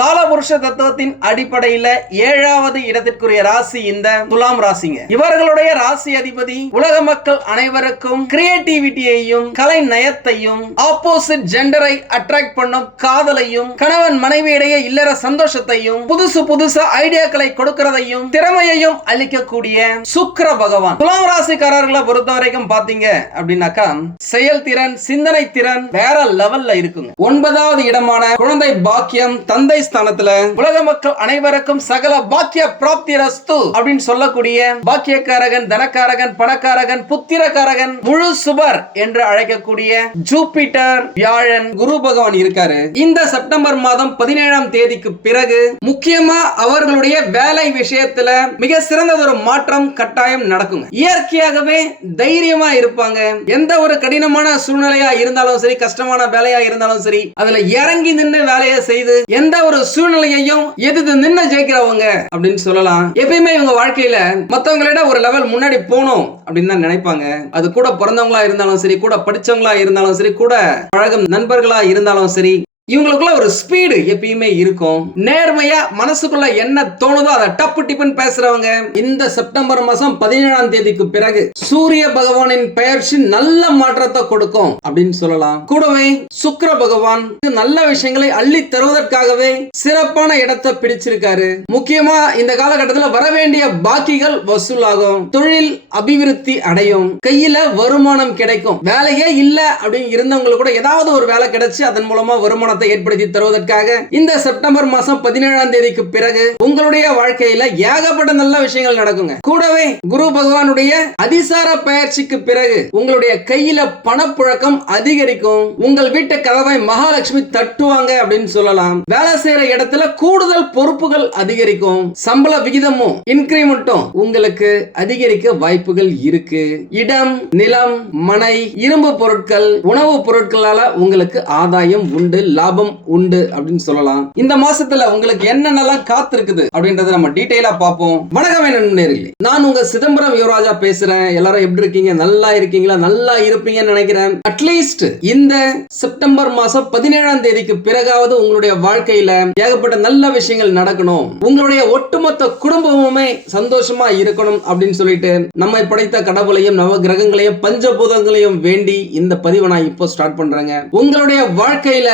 காலபுருஷ தத்துவத்தின் அடிப்படையில ஏழாவது இடத்திற்குரிய ராசி இந்த துலாம் ராசிங்க. இவர்களுடைய ராசி அதிபதி உலக மக்கள் அனைவருக்கும் கிரியேட்டிவிட்டியையும் கலை நயத்தையும் ஆப்போசிட் ஜெண்டரை அட்ராக்ட் பண்ணும் காதலையும் கணவன் மனைவியிடையே இல்லற சந்தோஷத்தையும் புதுசு புதுசா ஐடியாக்களை கொடுக்கறதையும் திறமையையும் அளிக்கக்கூடிய சுக்கர பகவான். துலாம் ராசிக்காரர்களை பொறுத்த வரைக்கும் பாத்தீங்க அப்படின்னாக்கா செயல்திறன் சிந்தனை திறன் வேற லெவல்ல இருக்குங்க. ஒன்பதாவது இடமான குழந்தை பாக்கியம் தந்தை ஸ்தானத்துல உலக மக்கள் அனைவருக்கும் சகல பாக்கிய பிராப்தி ரஸ்து அப்படின்னு சொல்லக்கூடிய பாக்கியக்காரகன் தனக்காரகன் பணக்காரகன் புத்திரக்காரகன் முழு சுபர் என்று அழைக்கக்கூடிய ஜூபிட்டர் வியாழன் குரு பகவான் இருக்காரு. இந்த செப்டம்பர் மாதம் பதினேழாம் தேதிக்கு பிறகு முக்கியமா அவர்களுடைய வேலை விஷயத்துல மிக சிறந்ததொரு மாற்றம் கட்டாயம் நடக்குங்க. இயற்கையாகவே தைரியமா இருப்பாங்க. எந்த ஒரு கடினமான சூழ்நிலையா இருந்தாலும் சரி கஷ்டமான வேலையா இருந்தாலும் சரி அதுல இறங்கி நின்று வேலையை செய்து எந்த ஒரு சூழ்நிலையையும் எதிர்த்து நின்று ஜெயிக்கிறவங்க அப்படின்னு சொல்லலாம். எப்பயுமே இவங்க வாழ்க்கையில மத்தவங்களோட ஒரு லெவல் முன்னாடி போகணும் அப்படின்னு தான் நினைப்பாங்க. அது கூட பிறந்தவங்களா இருந்தாலும் சரி கூட படிச்சவங்களா இருந்தாலும் சரி கூட பழகும் நண்பர்களா இருந்தாலும் சரி இவங்களுக்குள்ள ஒரு ஸ்பீடு எப்பயுமே இருக்கும். நேர்மையா மனசுக்குள்ள என்ன தோணுதோ அதை டப்பு டிப்புன்னு பேசுறவங்க இந்த செப்டம்பர் மாசம் பதினேழாம் தேதிக்கு பிறகு சூரிய பகவானின் பெயர்ச்சி நல்ல மாற்றத்தை கொடுக்கும் அப்படின்னு சொல்லலாம். கூடவே சுக்கிர பகவான் நல்ல விஷயங்களை அள்ளி தருவதற்காகவே சிறப்பான இடத்தை பிடிச்சிருக்காரு. முக்கியமா இந்த காலகட்டத்தில் வர வேண்டிய பாக்கிகள் வசூலாகும். தொழில் அபிவிருத்தி அடையும். கையில வருமானம் கிடைக்கும். வேலையே இல்ல அப்படின்னு இருந்தவங்களுக்கு கூட ஏதாவது ஒரு வேலை கிடைச்சு அதன் மூலமா வருமானம் மாற்றத்தை ஏற்படுத்தி தருவதற்காக இந்த செப்டம்பர் மாசம் பதினேழாம் தேதிக்கு பிறகு உங்களுடைய வாழ்க்கையில ஏகப்பட்ட நல்ல விஷயங்கள் நடக்குங்க. கூடவே குரு பகவானுடைய அதிசார பயிற்சிக்கு பிறகு உங்களுடைய கையில பணப்புழக்கம் அதிகரிக்கும். உங்கள் வீட்டு கதவை மகாலட்சுமி தட்டுவாங்க அப்படின்னு சொல்லலாம். வேலை செய்யற இடத்துல கூடுதல் பொறுப்புகள் அதிகரிக்கும். சம்பள விகிதமும் இன்கிரிமெண்ட்டும் உங்களுக்கு அதிகரிக்க வாய்ப்புகள் இருக்கு. இடம் நிலம் மனை இரும்பு பொருட்கள் உணவு பொருட்களால உங்களுக்கு ஆதாயம் உண்டு லாபம் உண்டு அப்படின்னு சொல்லலாம். இந்த மாசத்துல உங்களுக்கு என்னென்னலாம் காத்திருக்குது அப்படின்றத நம்ம டீடைலா பார்ப்போம். வணக்கம் நேர்களே. நான் உங்க சிதம்பரம் யுவராஜா பேசுறேன். எல்லாரும் எப்படி இருக்கீங்க? நல்லா இருக்கீங்களா? நல்லா இருப்பீங்கன்னு நினைக்கிறேன். அட்லீஸ்ட் இந்த செப்டம்பர் மாசம் பதினேழாம் தேதிக்கு பிறகாவது உங்களுடைய வாழ்க்கையில ஏகப்பட்ட நல்ல விஷயங்கள் நடக்கணும். உங்களுடைய ஒட்டுமொத்த குடும்பமுமே சந்தோஷமா இருக்கணும் அப்படின்னு சொல்லிட்டு நம்மை படைத்த கடவுளையும் நவ கிரகங்களையும் பஞ்சபூதங்களையும் வேண்டி இந்த பதிவை நான் இப்போ ஸ்டார்ட் பண்றேங்க. உங்களுடைய வாழ்க்கையில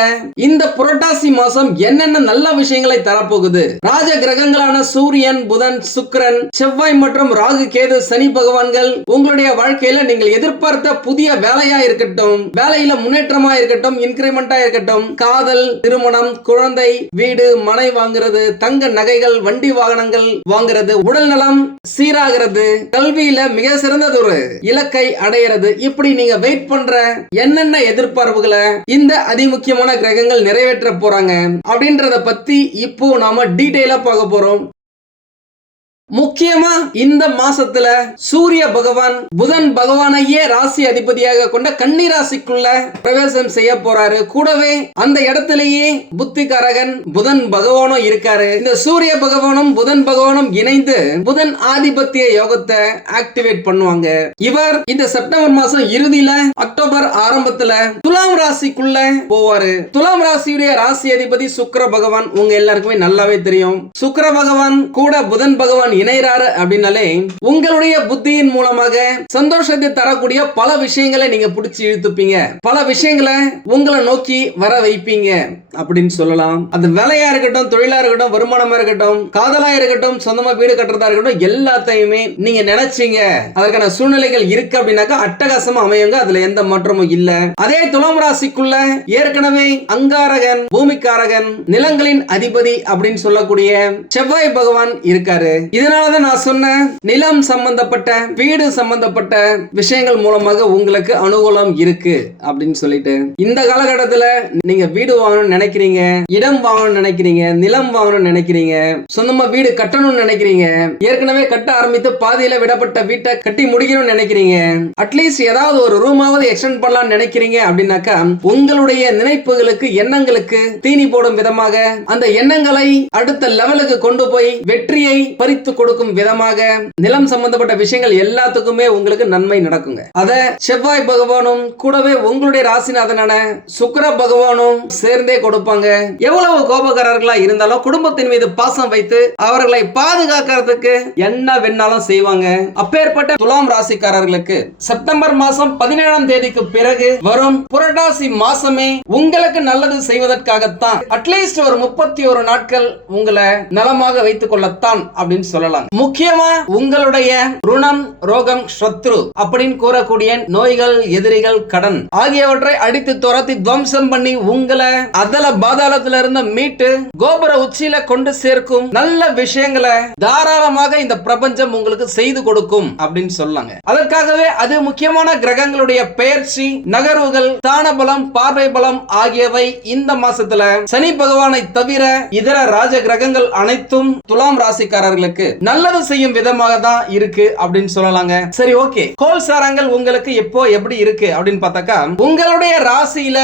இந்த புரட்டாசி மாசம் என்னென்ன நல்ல விஷயங்களை தரப்போகுது? ராஜ கிரகங்களான சூரியன் புதன் சுக்கிரன் செவ்வாய் மற்றும் ராகு கேது சனி பகவான்கள் உங்களுடைய வாழ்க்கையில நீங்கள் எதிர்பார்த்த புதிய வேலையா இருக்கட்டும் வேலையில முன்னேற்றமா இருக்கட்டும் இன்கிரிமெண்டா இருக்கட்டும் காதல் திருமணம் குழந்தை வீடு மனை வாங்குறது தங்க நகைகள் வண்டி வாகனங்கள் வாங்குறது உடல் நலம் சீராகிறது கல்வியில மிக சிறந்ததொரு இலக்கை அடையிறது. இப்படி நீங்க வெயிட் பண்ற என்னென்ன எதிர்பார்ப்புகளை இந்த அதிமுக்கியமான கிரகங்கள் நிறைவேற்ற போறாங்க. அப்படின்றத பத்தி இப்போ நாம டீட்டெயிலா பார்க்க போறோம். முக்கியமா இந்த மாசத்துல சூரிய பகவான் புதன் பகவானையே ராசி அதிபதியாக கொண்ட கன்னி ராசிக்குள்ள பிரவேசம் செய்ய போறாரு. கூடவே அந்த இடத்திலேயே புத்திகாரகன் புதன் பகவானும் இருக்காரு. இந்த சூரிய பகவானும் புதன் பகவானும் இணைந்து புதன் ஆதிபத்திய யோகத்தை ஆக்டிவேட் பண்ணுவாங்க. இவர் இந்த செப்டம்பர் மாசம் இறுதியில அக்டோபர் ஆரம்பத்துல துலாம் ராசிக்குள்ள போவாரு. துலாம் ராசியுடைய ராசி அதிபதி சுக்கர பகவான் உங்க எல்லாருக்குமே நல்லாவே தெரியும். சுக்கர பகவான் கூட புதன் பகவான் இணைறாரு அப்படின்னாலே உங்களுடைய புத்தியின் மூலமாக சந்தோஷத்தை தரக்கூடிய பல விஷயங்களை நீங்க பிடிச்சி இழுத்துப்பீங்க. பல விஷயங்களை உங்களை நோக்கி வர வைப்பீங்க அப்படின்னு சொல்லலாம். அது வேலையா இருக்கட்டும் தொழிலா இருக்கட்டும் வருமானமா இருக்கட்டும் காதலா இருக்கட்டும் சொந்தமா வீடு கட்டுறதா இருக்கட்டும் எல்லாத்தையுமே நீங்க நினைச்சீங்க. அதற்கான சூழ்நிலைகள் இருக்கு அப்படின்னாக்கா அட்டகாசமா அமையுங்க. அதுல எந்த மாற்றமும் இல்ல. அதே துலாம் ராசிக்குள்ள ஏற்கனவே அங்காரகன் பூமிக்காரகன் நிலங்களின் அதிபதி அப்படின்னு சொல்லக்கூடிய செவ்வாய் பகவான் இருக்காரு. இதனாலதான் நான் சொன்னேன் நிலம் சம்பந்தப்பட்ட வீடு சம்பந்தப்பட்ட விஷயங்கள் மூலமாக உங்களுக்கு அனுகூலம் இருக்கு அப்படின்னு சொல்லிட்டு. இந்த காலகட்டத்துல நீங்க வீடு வாங்கணும்னு நினைக்கிறீங்க இடம் வாங்கணும்னு நினைக்கிறீங்க நிலம் வாங்கணும்னு நினைக்கிறீங்க சொந்தமா வீடு கட்டணும்னு நினைக்கிறீங்க ஏற்கனவே கட்ட ஆரம்பித்து பாதியில விடப்பட்ட வீட்டை கட்டி முடிக்கணும்னு நினைக்கிறீங்க அட்லீஸ்ட் ஏதாவது ஒரு ரூமாவது எக்ஸ்டெண்ட் பண்ணலாம்னு நினைக்கிறீங்க அப்படின்னாக்கா உங்களுடைய நினைப்புகளுக்கு எண்ணங்களுக்கு தீனி போடும் விதமாக அந்த எண்ணங்களை அடுத்த லெவலுக்கு கொண்டு போய் வெற்றியை பறித்து கொடுக்கும் விதமாக நிலம் சம்பந்தப்பட்ட விஷயங்கள் எல்லாத்துக்குமே உங்களுக்கு நன்மை நடக்குங்க. அத செவ்வாய் பகவானும் கூடவே உங்களுடைய ராசிநாதனான சுக்கிர பகவானும் சேர்ந்தே கொடுப்பாங்க. எவ்வளவு கோபக்காரர்களா இருந்தாலும் குடும்பத்தின் மீது பாசம் வைத்து அவர்களை பாதுகாக்கிறதுக்கு என்ன வேணாலும் செய்வாங்க. அப்பேற்பட்ட துலாம் ராசிக்காரர்களுக்கு செப்டம்பர் மாசம் பதினேழாம் தேதிக்கு பிறகு வரும் புரட்டாசி மாசமே உங்களுக்கு நல்லது செய்வதற்காகத்தான். அட்லீஸ்ட் ஒரு முப்பத்தி ஒரு நாட்கள் உங்களை நலமாக வைத்துக் கொள்ளத்தான் அப்படின்னு சொல்லலாம். முக்கியமா உங்களுடைய ருணம் ரோகம் சத்ரு அப்படின்னு கூறக்கூடிய நோய்கள் எதிரிகள் கடன் ஆகியவற்றை அடித்து துரத்தி துவம்சம் பண்ணி உங்களை அதல பாதாளத்துல இருந்து மீட்டு கோபுர உச்சியில கொண்டு சேர்க்கும் நல்ல விஷயங்களை தாராளமாக இந்த பிரபஞ்சம் உங்களுக்கு செய்து கொடுக்கும் அப்படின்னு சொல்லாங்க. அதற்காகவே அது முக்கியமான கிரகங்களுடைய பெயர்ச்சி நகர்வுகள் தான பலம் பார்வை பலம் ஆகியவை இந்த மாசத்துல சனி பகவானை தவிர இதர ராஜ கிரகங்கள் அனைத்தும் துலாம் ராசிக்காரர்களுக்கு நல்லது செய்யும் விதமாக தான் இருக்கு அப்படின்னு சொல்லலாங்க. சரி ஓகே கோல் சாரங்கள் உங்களுக்கு எப்போ எப்படி இருக்கு அப்படின்னு பார்த்தாக்கா உங்களுடைய ராசியில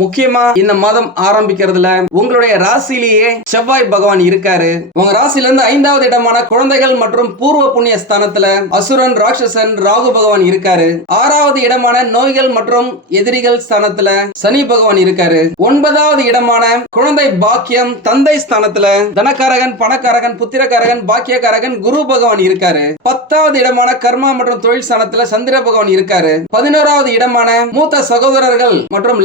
முக்கியமா இந்த மாதம் ஆரம்பிக்கிறதுல உங்களுடைய ராசிலேயே செவ்வாய் பகவான் இருக்காரு. உங்க ராசில இருந்து ஐந்தாவது இடமான குழந்தைகள் மற்றும் பூர்வ புண்ணிய ஸ்தானத்துல அசுரன் ராட்சசன் ராகு பகவான் இருக்காரு. ஆறாவது இடமான நோய்கள் மற்றும் எதிரிகள் ஸ்தானத்துல சனி பகவான் இருக்காரு. ஒன்பதாவது இடமான குழந்தை பாக்கியம் தந்தை ஸ்தானத்துல தனக்காரகன் பணக்காரகன் புத்திரக்காரகன் பாக்கியக்காரகன் குரு பகவான் இருக்காரு. பத்தாவது இடமான கர்மா மற்றும் தொழில் ஸ்தானத்துல சந்திர பகவான் இருக்காரு. பதினோராவது இடமான மூத்த சகோதரர்கள் மற்றும்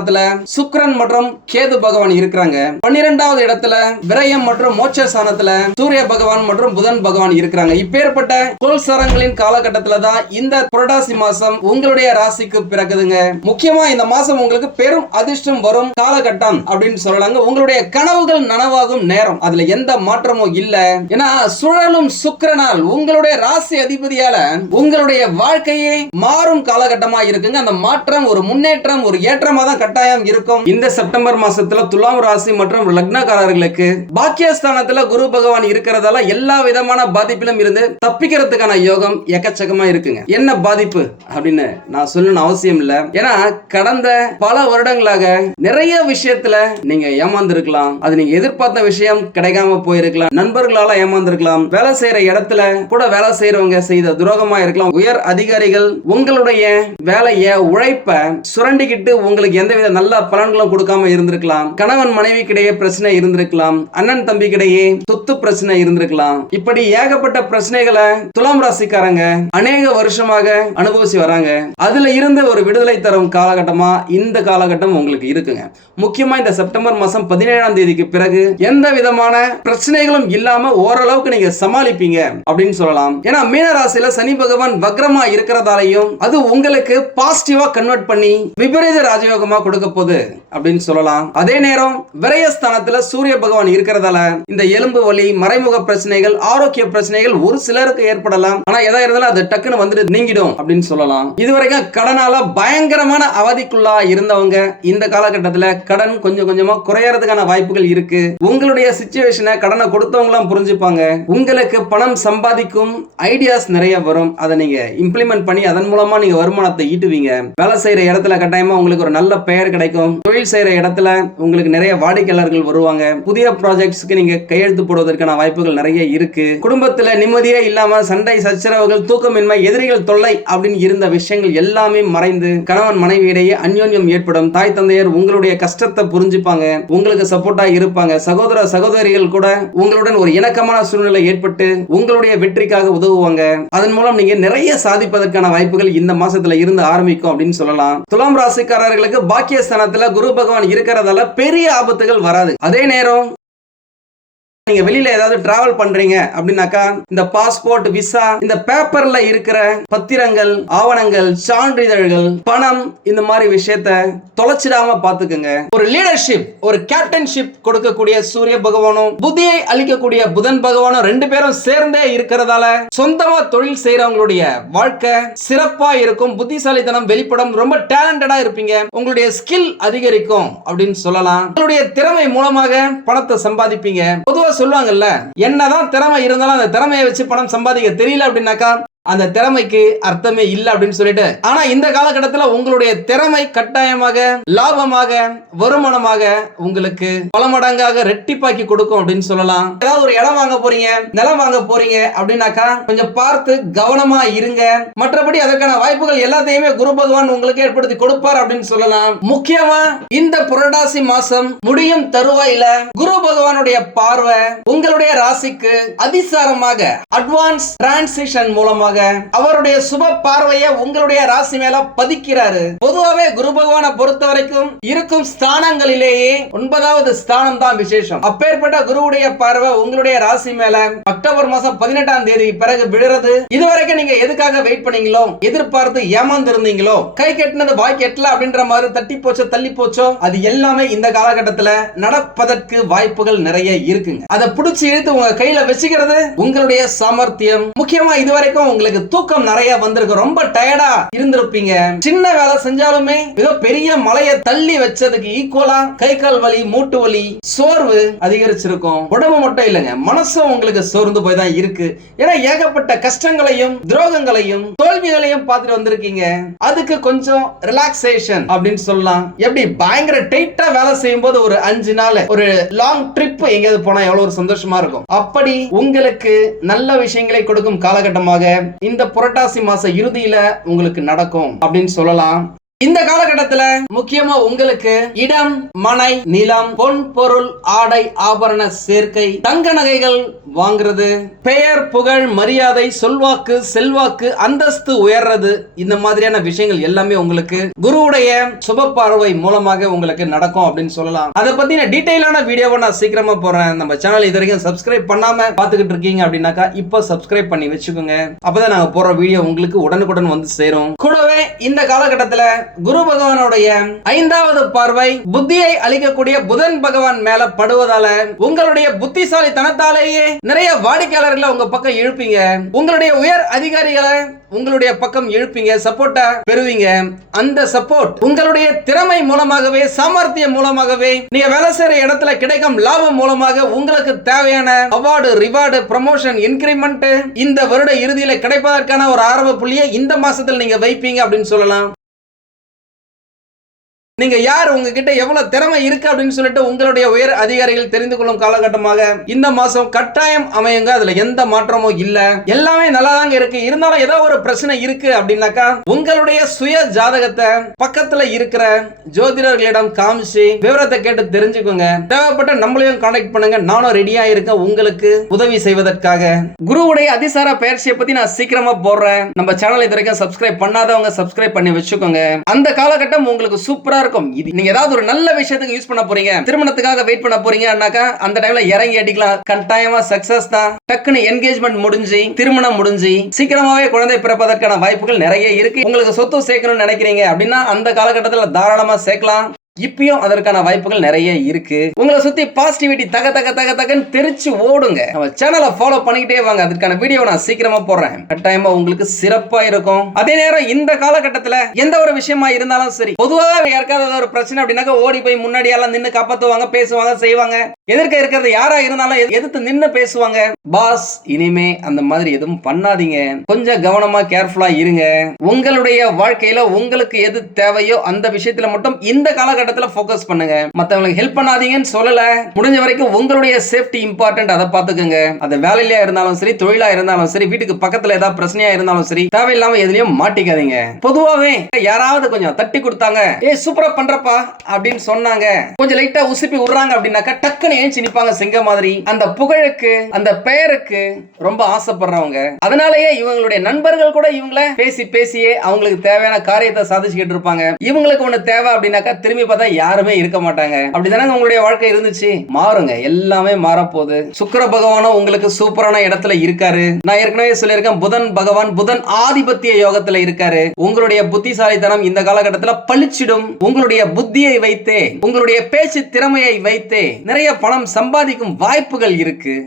ஸ்தானத்துல சுக்கிரன் மற்றும் கேது பகவான் இருக்கிறாங்க. பன்னிரெண்டாவது இடத்துல விரயம் மற்றும் மோட்ச ஸ்தானத்துல சூரிய பகவான் மற்றும் புதன் பகவான் இருக்கிறாங்க. இப்பேற்பட்ட கோல்சரங்களின் காலகட்டத்துல தான் இந்த புரட்டாசி மாசம் உங்களுடைய ராசிக்கு பிறகுதுங்க முக்கியமா இந்த மாசம் உங்களுக்கு பெரும் அதிர்ஷ்டம் வரும் காலகட்டம் அப்படின்னு சொல்லலாங்க. உங்களுடைய கனவுகள் நனவாகும் நேரம். அதுல எந்த மாற்றமும் இல்ல. ஏன்னா சுழலும் சுக்கரனால் உங்களுடைய ராசி அதிபதியால உங்களுடைய வாழ்க்கையே மாறும் காலகட்டமா இருக்குங்க. அந்த மாற்றம் ஒரு முன்னேற்றம் ஒரு ஏற்றமா தான் கட்டாயம் இருக்கும். இந்த செப்டம்பர் மாசத்துல துலாம் ராசி மற்றும் லக்னக்காரர்களுக்கு பாக்கியஸ்தானத்துல குரு பகவான் இருக்கிறதால எல்லா விதமான பாதிப்பிலும் இருந்து தப்பிக்கிறதுக்கான யோகம் எக்கச்சக்கமா இருக்குங்க. என்ன பாதிப்பு? அப்படின்னு நான் சொல்லணும்னு அவசியம் இல்ல. ஏன்னா கடந்த பல வருடங்களாக நிறைய விஷயத்துல நீங்க ஏமாந்துருக்கலாம். அது நீங்க எதிர்பார்த்த விஷயம் கிடைக்காம போயிருக்கலாம். நண்பர்களால ஏமாந்துருக்கலாம். வேலை செய்யற இடத்துல கூட வேலை செய்யறவங்க செய்த துரோகமா இருக்கலாம். உயர் அதிகாரிகள் உங்களுடைய வேலைய உழைப்ப சுரண்டிக்கிட்டு உங்களுக்கு எந்த எந்தவித நல்ல பலன்களும் கொடுக்காம இருந்திருக்கலாம். கணவன் மனைவிக்கிடையே பிரச்சனை இருந்திருக்கலாம். அண்ணன் தம்பிக்கிடையே சொத்து பிரச்சனை இருந்திருக்கலாம். இப்படி ஏகப்பட்ட பிரச்சனைகளை துலாம் ராசிக்காரங்க அநேக வருஷமாக அனுபவிச்சு வராங்க. அதுல இருந்து ஒரு விடுதலை தரும் காலகட்டமா இந்த காலகட்டம் உங்களுக்கு இருக்குங்க. முக்கியமா இந்த செப்டம்பர் மாசம் பதினேழாம் தேதிக்கு பிறகு எந்த விதமான பிரச்சனைகளும் இல்லாம ஓரளவுக்கு நீங்க சமாளிப்பீங்க அப்படின்னு சொல்லலாம். ஏன்னா மீன ராசியில சனி பகவான் வக்ரமா இருக்கிறதாலையும் அது உங்களுக்கு பாசிட்டிவா கன்வெர்ட் பண்ணி விபரீத ராஜயோகமா கொடுக்க போகுது அப்படின்னு சொல்லலாம். அதே நேரம் விரயஸ்தானத்துல சூரிய பகவான் இருக்கிறதால இந்த எலும்பு வலி மறைமுக பிரச்சனைகள் ஆரோக்கிய பிரச்சனைகள் ஒரு சிலருக்கு ஏற்படலாம். ஆனா எதா இருந்தாலும் அது டக்குன்னு வந்துட்டு நீங்கிடும் அப்படின்னு சொல்லலாம். இதுவரைக்கும் கடனால பயங்கரமான அவதிக்குள்ளா இருந்தவங்க இந்த காலகட்டத்துல கடன் கொஞ்சம் கொஞ்சமா குறையறதுக்கான வாய்ப்புகள் இருக்கு. உங்களுடைய சுச்சுவேஷனை கடனை கொடுத்தவங்களாம் புரிஞ்சுப்பாங்க. உங்களுக்கு பணம் சம்பாதிக்கும் ஐடியாஸ் நிறைய வரும். அதை நீங்க இம்ப்ளிமெண்ட் பண்ணி அதன் மூலமா நீங்க வருமானத்தை ஈட்டுவீங்க. வேலை செய்யற இடத்துல கட்டாயமா உங்களுக்கு ஒரு நல்ல பெயர் கிடைக்கும். தொழில் செய்கிற இடத்துல உங்களுக்கு நிறைய வாடிக்கையாளர்கள் வருவாங்க. புதிய ப்ராஜெக்ட்ஸ்க்கு நீங்க கையெழுத்து போடுவதற்கான வாய்ப்புகள் நிறைய இருக்கு. குடும்பத்துல நிம்மதியே இல்லாம சண்டை சச்சரவுகள் தூக்கமின்மை எதிரிகள் தொல்லை அப்படின்னு இருந்த விஷயங்கள் எல்லாமே மறைந்து கணவன் மனைவி இடையே அந்யோன்யம் ஏற்படும். தாய் தந்தையர் உங்களுடைய கஷ்டத்தை புரிஞ்சுப்பாங்க. உங்களுக்கு சப்போர்ட்டா இருப்பாங்க. சகோதர சகோதரிகள் கூட உங்களுடன் ஒரு இணக்கமான சூழ்நிலை ஏற்பட்டு உங்களுடைய வெற்றிக்காக உதவுவாங்க. அதன் மூலம் நீங்க நிறைய சாதிப்பதற்கான வாய்ப்புகள் இந்த மாசத்துல இருந்து ஆரம்பிக்கும் அப்படின்னு சொல்லலாம். துலாம் ராசிக்காரர்களுக்கு பாக்கியஸ்தானத்துல குரு பகவான் இருக்கிறதால பெரிய ஆபத்துகள் வராது. அதே நேரம் நீங்க வெளியில ஏதாவது டிராவல் பண்றீங்க அப்படின்னாக்கா இந்த பாஸ்போர்ட் விசா இந்த பேப்பர்ல இருக்கிற பத்திரங்கள் ஆவணங்கள் சான்றிதழ்கள் பணம் இந்த மாதிரி விஷயத்த தொலைச்சிடாம பாத்துக்கோங்க ஒரு லீடர்ஷிப் ஒரு கேப்டன்ஷிப் கொடுக்கக்கூடிய சூரிய பகவானும் புத்தியை அளிக்கக்கூடிய புதன் பகவானும் ரெண்டு பேரும் சேர்ந்தே இருக்கிறதால சொந்தமா தொழில் செய்யறவங்களுடைய வாழ்க்கை சிறப்பா இருக்கும். புத்திசாலித்தனம் வெளிப்படும் ரொம்ப டேலண்டடா இருப்பீங்க. உங்களுடைய ஸ்கில் அதிகரிக்கும் அப்படின்னு சொல்லலாம். உங்களுடைய திறமை மூலமாக பணத்தை சம்பாதிப்பீங்க. பொதுவாக சொல்லுவாங்கல்ல என்னதான் திறமை இருந்தாலும் அந்த திறமையை வச்சு பணம் சம்பாதிக்க தெரியல அப்படின்னாக்கா அந்த திறமைக்கு அர்த்தமே இல்ல அப்படின்னு சொல்லிட்டு. ஆனா இந்த காலகட்டத்துல உங்களுடைய திறமை கட்டாயமாக லாபமாக வருமானமாக உங்களுக்கு பல மடங்காக ரெட்டிப்பாக்கி கொடுக்கும் அப்படின்னு சொல்லலாம். ஏதாவது ஒரு இடம் வாங்க போறீங்க நிலம் வாங்க போறீங்க அப்படின்னாக்கா கொஞ்சம் பார்த்து கவனமா இருங்க. மற்றபடி அதற்கான வாய்ப்புகள் எல்லாத்தையுமே குரு பகவான் உங்களுக்கு ஏற்படுத்தி கொடுப்பார் அப்படின்னு சொல்லலாம். முக்கியமா இந்த புரட்டாசி மாசம் முடியும் தருவாயில குரு பகவானுடைய பார்வை உங்களுடைய ராசிக்கு அதிசாரமாக அட்வான்ஸ் டிரான்சிஷன் மூலமாக அவருடைய சுப பார்வையை உங்களுடைய ராசி மேல பதிக்கிறாரு. பொதுவாவே குரு பகவானை பொறுத்த வரைக்கும் இருக்கும் ஸ்தானங்களிலேயே ஒன்பதாவது ஸ்தானம் தான் விசேஷம். அப்பேற்பட்ட குருவுடைய பார்வை உங்களுடைய ராசி மேல அக்டோபர் மாசம் பதினெட்டாம் தேதி பிறகு விழுறது. இதுவரைக்கும் நீங்க எதுக்காக வெயிட் பண்ணீங்களோ எதிர்பார்த்து ஏமாந்து இருந்தீங்களோ கை கட்டினது வாய் கெட்டல அப்படின்ற மாதிரி தட்டி போச்சோ தள்ளி போச்சோ அது எல்லாமே இந்த காலகட்டத்துல நடப்பதற்கு வாய்ப்புகள் நிறைய இருக்குங்க. அதை பிடிச்சி இழுத்து உங்க கையில வச்சுக்கிறது உங்களுடைய சாமர்த்தியம். முக்கியமா இதுவரைக்கும் உங்களுக்கு தூக்கம் நிறைய வந்திருக்கு. ரொம்ப டயர்டா இருந்திருப்பீங்க. சின்ன வேலை செஞ்சாலுமே ஏதோ பெரிய மலையை தள்ளி வச்சதுக்கு ஈக்குவலா கை கால் வலி மூட்டு வலி சோர்வு அதிகரிச்சிருக்கும். உடம்பு மட்டும் இல்லைங்க மனசும் உங்களுக்கு சோர்ந்து போய் தான் இருக்கு. ஏன்னா ஏகப்பட்ட கஷ்டங்களையும் துரோகங்களையும் தோல்விகளையும் பார்த்துட்டு வந்திருக்கீங்க. அதுக்கு கொஞ்சம் ரிலாக்ஸேஷன் அப்படின்னு சொல்லலாம். எப்படி? பயங்கர டைட்டா வேலை செய்யும் போது ஒரு அஞ்சு நாள் ஒரு லாங் ட்ரிப் எங்கேயாவது போனா எவ்வளவு ஒரு சந்தோஷமா இருக்கும். அப்படி உங்களுக்கு நல்ல விஷயங்களை கொடுக்கும் காலகட்டமாக இந்த புரட்டாசி மாச இறுதியில உங்களுக்கு நடக்கும் அப்படின்னு சொல்லலாம். இந்த காலகட்டத்துல முக்கியமா உங்களுக்கு இடம் மனை நிலம் பொன் பொருள் ஆடை ஆபரண சேர்க்கை தங்க நகைகள் வாங்குறது பெயர் புகழ் மரியாதை சொல்வாக்கு செல்வாக்கு அந்தஸ்து உயர்றது இந்த மாதிரியான விஷயங்கள் எல்லாமே உங்களுக்கு குருவுடைய சுப பார்வை மூலமாக உங்களுக்கு நடக்கும் அப்படின்னு சொல்லலாம். அதை பத்தின டீட்டெயிலான வீடியோவை நான் சீக்கிரமா போறேன் நம்ம சேனல் இது வரைக்கும் சப்ஸ்கிரைப் பண்ணாம பாத்துக்கிட்டு இருக்கீங்க அப்படின்னாக்கா இப்போ சப்ஸ்கிரைப் பண்ணி வச்சுக்கோங்க. அப்பதான் நாங்க போற வீடியோ உங்களுக்கு உடனுக்குடன் வந்து சேரும். கூடவே இந்த காலகட்டத்துல குரு பகவானுடைய ஐந்தாவது பார்வை புத்தியை அளிக்கக்கூடிய புதன் பகவான் மேல படுவதால உங்களுடைய புத்திசாலித்தனத்தாலேயே நிறைய வாடிக்கையாளர்களை உங்க பக்கம் இழுப்பீங்க. உங்களுடைய உயர் அதிகாரிகளை உங்களுடைய பக்கம் இழுப்பீங்க சப்போர்ட்டா பெறுவீங்க. அந்த சப்போர்ட் உங்களுடைய திறமை மூலமாகவே சாமர்த்தியம் மூலமாகவே நீங்க வேலை செய்யற இடத்துல கிடைக்கும் லாபம் மூலமாக உங்களுக்கு தேவையான அவார்டு ரிவார்டு ப்ரமோஷன் இன்கிரிமெண்ட் இந்த வருட இறுதியில கிடைப்பதற்கான ஒரு ஆரம்ப புள்ளியை இந்த மாசத்தில் நீங்க வைப்பீங்க அப்படின்னு சொல்லலாம். நீங்க யார்? உங்ககிட்ட எவ்வளவு திறமை இருக்கு அப்படின்னு சொல்லிட்டு உங்களுடைய உயர் அதிகாரிகள் தெரிந்து கொள்ளும் காலகட்டமாக இந்த மாசம் கட்டாயம் அமையுங்க. அதுல எந்த மாற்றமும் இல்ல. எல்லாமே நல்லா தாங்க இருக்கு. இருந்தாலும் ஏதோ ஒரு பிரச்சனை இருக்கு அப்படின்னாக்கா உங்களுடைய சுய ஜாதகத்தை பக்கத்துல இருக்கிற ஜோதிடர்களிடம் காமிச்சு விவரத்தை கேட்டு தெரிஞ்சுக்கோங்க. தேவைப்பட்ட நம்மளையும் கான்டாக்ட் பண்ணுங்க. நானும் ரெடியா இருக்கேன் உங்களுக்கு உதவி செய்வதற்காக. குருவுடைய அதிசார பயிற்சியை பத்தி நான் சீக்கிரமா போடுறேன். நம்ம சேனல் இது வரைக்கும் சப்ஸ்கிரைப் பண்ணாதவங்க சப்ஸ்கிரைப் பண்ணி வச்சுக்கோங்க. அந்த காலகட்டம் உங்களுக்கு சூப்பரா நடக்கும் இது நீங்க ஏதாவது ஒரு நல்ல விஷயத்துக்கு யூஸ் பண்ண போறீங்க திருமணத்துக்காக வெயிட் பண்ண போறீங்கன்னாக்கா அந்த டைம்ல இறங்கி அடிக்கலாம். கட்டாயமா சக்சஸ் தான். டக்குன்னு என்கேஜ்மெண்ட் முடிஞ்சு திருமணம் முடிஞ்சு சீக்கிரமாவே குழந்தை பிறப்பதற்கான வாய்ப்புகள் நிறைய இருக்கு. உங்களுக்கு சொத்து சேர்க்கணும்னு நினைக்கிறீங்க அப்படின்னா அந்த காலகட்டத்தில் தாராளமா சேர்க்கலாம். இப்பயும் அதற்கான வாய்ப்புகள் நிறைய இருக்கு. உங்களை சுத்தி பாசிட்டிவிட்டி தக தக தக தகன்னு தெரிச்சு ஓடுங்க. நம்ம சேனலை ஃபாலோ பண்ணிக்கிட்டே வாங்க. அதற்கான வீடியோ நான் சீக்கிரமா போடுறேன். கட்டாயமா உங்களுக்கு சிறப்பா இருக்கும். அதே நேரம் இந்த காலகட்டத்துல எந்த ஒரு விஷயமா இருந்தாலும் சரி பொதுவாக யாருக்காவது ஏதாவது ஒரு பிரச்சனை அப்படின்னாக்கா ஓடி போய் முன்னாடியெல்லாம் நின்று காப்பாத்துவாங்க பேசுவாங்க செய்வாங்க. எதிர்க்க இருக்கிறது யாரா இருந்தாலும் எது- எதிர்த்து நின்று பேசுவாங்க. பாஸ் இனிமே அந்த மாதிரி எதுவும் பண்ணாதீங்க. கொஞ்சம் கவனமா கேர்ஃபுல்லா இருங்க. உங்களுடைய வாழ்க்கையில உங்களுக்கு எது தேவையோ அந்த விஷயத்துல மட்டும் இந்த காலகட்டத்துல ஃபோக்கஸ் பண்ணுங்க. மத்தவங்களுக்கு ஹெல்ப் பண்ணாதீங்கன்னு சொல்லல. முடிஞ்ச வரைக்கும் உங்களுடைய சேஃப்டி இம்பார்ட்டன்ட் அதை பார்த்துக்கோங்க. அது வேலையிலயா இருந்தாலும் சரி தொழிலா இருந்தாலும் சரி வீட்டுக்கு பக்கத்துல ஏதாவது பிரச்சனையா இருந்தாலும் சரி தேவையில்லாம எதுலயும் மாட்டிக்காதீங்க. பொதுவாகவே யாராவது கொஞ்சம் தட்டி கொடுத்தாங்க ஏ சூப்பரா பண்றப்பா அப்படின்னு சொன்னாங்க. கொஞ்சம் லைட்டா உசுப்பி விடுறாங்க அப்படின்னாக்கா டக்குன்னு ஏன் நிப்பாங்க சிங்க மாதிரி? அந்த புகழுக்கு அந்த பெயருக்கு ரொம்ப ஆசைப்படுறவங்க. அதனாலயே இவங்களுடைய நண்பர்கள் கூட இவங்கள பேசி பேசியே அவங்களுக்கு தேவையான காரியத்தை சாதிச்சுக்கிட்டு இருப்பாங்க. இவங்களுக்கு ஒண்ணு தேவை அப்படின்னாக்கா திரும்பி பார்த்தா யாருமே இருக்க மாட்டாங்க. அப்படிதானே உங்களுடைய வாழ்க்கை இருந்துச்சு? மாறுங்க. எல்லாமே மாறப்போகுது. சுக்கர பகவானும் உங்களுக்கு சூப்பரான இடத்துல இருக்காரு. நான் ஏற்கனவே சொல்லியிருக்கேன் புதன் பகவான் புதன் ஆதிபத்திய யோகத்துல இருக்காரு. உங்களுடைய புத்திசாலித்தனம் இந்த காலகட்டத்தில் பளிச்சிடும். உங்களுடைய புத்தியை வைத்தே உங்களுடைய பேச்சு திறமையை வைத்தே நிறைய பணம் சம்பாதிக்கும் வாய்ப்புகள் இருக்கு.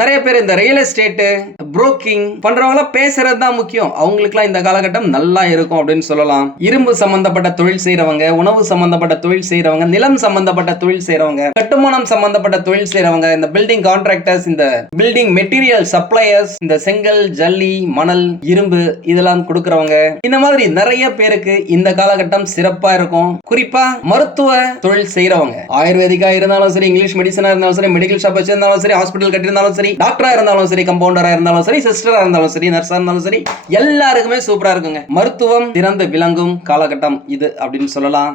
நிறைய பேர் இந்த ரியல் எஸ்டேட்டு புரோக்கிங் பண்றவங்க பேசுறது தான் முக்கியம். அவங்களுக்குலாம் இந்த காலகட்டம் நல்லா இருக்கும் அப்படின்னு சொல்லலாம். இரும்பு சம்பந்தப்பட்ட தொழில் செய்யறவங்க உணவு சம்பந்தப்பட்ட தொழில் செய்யறவங்க நிலம் சம்பந்தப்பட்ட தொழில் செய்யறவங்க கட்டுமானம் சம்பந்தப்பட்ட தொழில் செய்யறவங்க இந்த பில்டிங் கான்ட்ராக்டர்ஸ் இந்த பில்டிங் மெட்டீரியல் சப்ளையர்ஸ் இந்த செங்கல் ஜல்லி மணல் இரும்பு இதெல்லாம் கொடுக்கறவங்க. இந்த மாதிரி நிறைய பேருக்கு இந்த காலகட்டம் சிறப்பா இருக்கும். குறிப்பா மருத்துவ தொழில் செய்யறவங்க ஆயுர்வேதிக்கா இருந்தாலும் சரி இங்கிலீஷ் மெடிசனா இருந்தாலும் சரி மெடிக்கல் ஷாப் வச்சிருந்தாலும் சரி ஹாஸ்பிட்டல் கட்டிருந்தாலும் சரி டாக்டரா இருந்தாலும் சரி கம்பவுண்டரா இருந்தாலும் சரி சிஸ்டரா இருந்தாலும் சரி நர்ஸா இருந்தாலும் சரி எல்லாருக்குமே சூப்பரா இருக்குங்க. மருத்துவம் சிறந்து விளங்கும் காலகட்டம் இது அப்படின்னு சொல்லலாம்.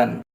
Ramadan.